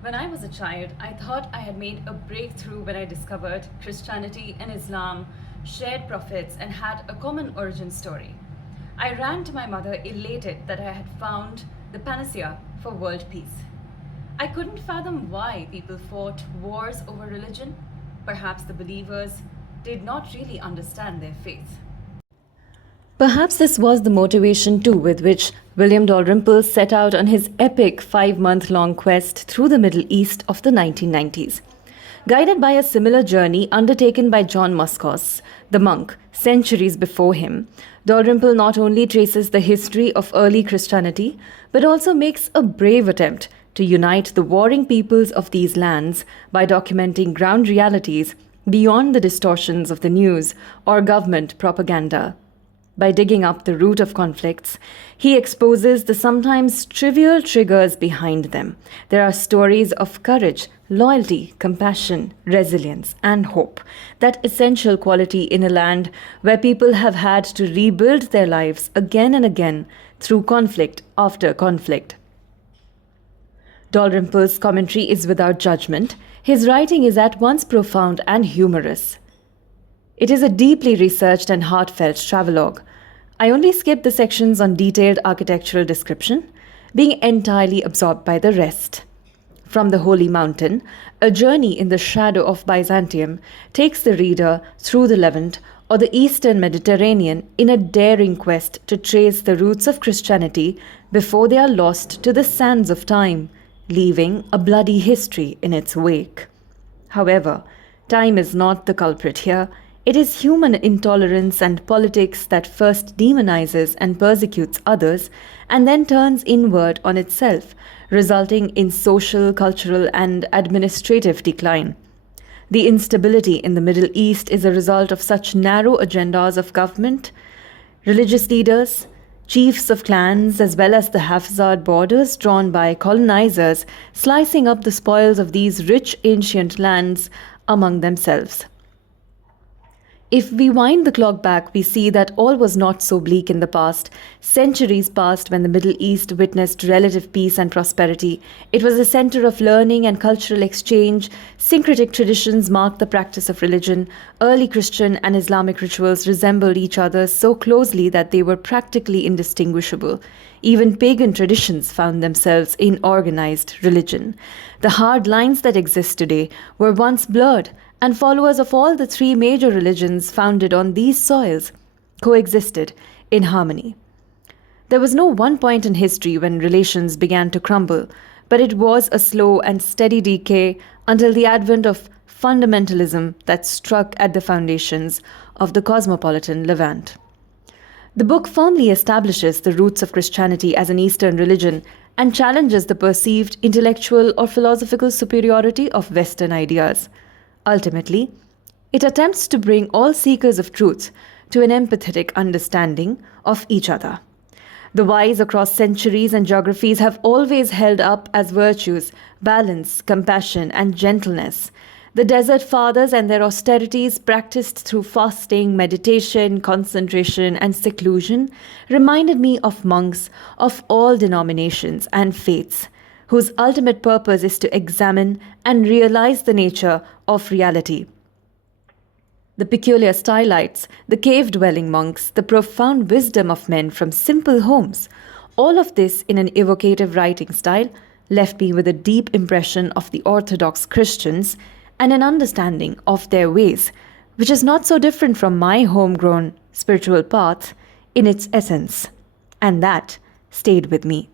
When I was a child, I thought I had made a breakthrough when I discovered Christianity and Islam shared prophets and had a common origin story. I ran to my mother elated that I had found the panacea for world peace. I couldn't fathom why people fought wars over religion. Perhaps the believers did not really understand their faith. Perhaps this was the motivation too with which William Dalrymple set out on his epic 5-month-long quest through the Middle East of the 1990s. Guided by a similar journey undertaken by John Muscos, the monk, centuries before him, Dalrymple not only traces the history of early Christianity, but also makes a brave attempt to unite the warring peoples of these lands by documenting ground realities beyond the distortions of the news or government propaganda. By digging up the root of conflicts, he exposes the sometimes trivial triggers behind them. There are stories of courage, loyalty, compassion, resilience, and hope, that essential quality in a land where people have had to rebuild their lives again and again through conflict after conflict. Dalrymple's commentary is without judgment. His writing is at once profound and humorous. It is a deeply researched and heartfelt travelogue. I only skipped the sections on detailed architectural description, being entirely absorbed by the rest. From the Holy Mountain, a journey in the shadow of Byzantium takes the reader through the Levant or the Eastern Mediterranean in a daring quest to trace the roots of Christianity before they are lost to the sands of time, leaving a bloody history in its wake. However, time is not the culprit here. It is human intolerance and politics that first demonizes and persecutes others and then turns inward on itself, resulting in social, cultural, and administrative decline. The instability in the Middle East is a result of such narrow agendas of government, religious leaders, chiefs of clans, as well as the haphazard borders drawn by colonizers, slicing up the spoils of these rich ancient lands among themselves. If we wind the clock back, we see that all was not so bleak in the past. Centuries passed when the Middle East witnessed relative peace and prosperity. It was a center of learning and cultural exchange. Syncretic traditions marked the practice of religion. Early Christian and Islamic rituals resembled each other so closely that they were practically indistinguishable. Even pagan traditions found themselves in organized religion. The hard lines that exist today were once blurred, and followers of all the three major religions founded on these soils coexisted in harmony. There was no one point in history when relations began to crumble, but it was a slow and steady decay until the advent of fundamentalism that struck at the foundations of the cosmopolitan Levant. The book firmly establishes the roots of Christianity as an Eastern religion and challenges the perceived intellectual or philosophical superiority of Western ideas. Ultimately, it attempts to bring all seekers of truth to an empathetic understanding of each other. The wise across centuries and geographies have always held up as virtues balance, compassion, and gentleness. The desert fathers and their austerities practiced through fasting, meditation, concentration, and seclusion reminded me of monks of all denominations and faiths, whose ultimate purpose is to examine and realize the nature of reality. The peculiar stylites, the cave-dwelling monks, the profound wisdom of men from simple homes, all of this in an evocative writing style left me with a deep impression of the Orthodox Christians and an understanding of their ways, which is not so different from my homegrown spiritual path in its essence. And that stayed with me.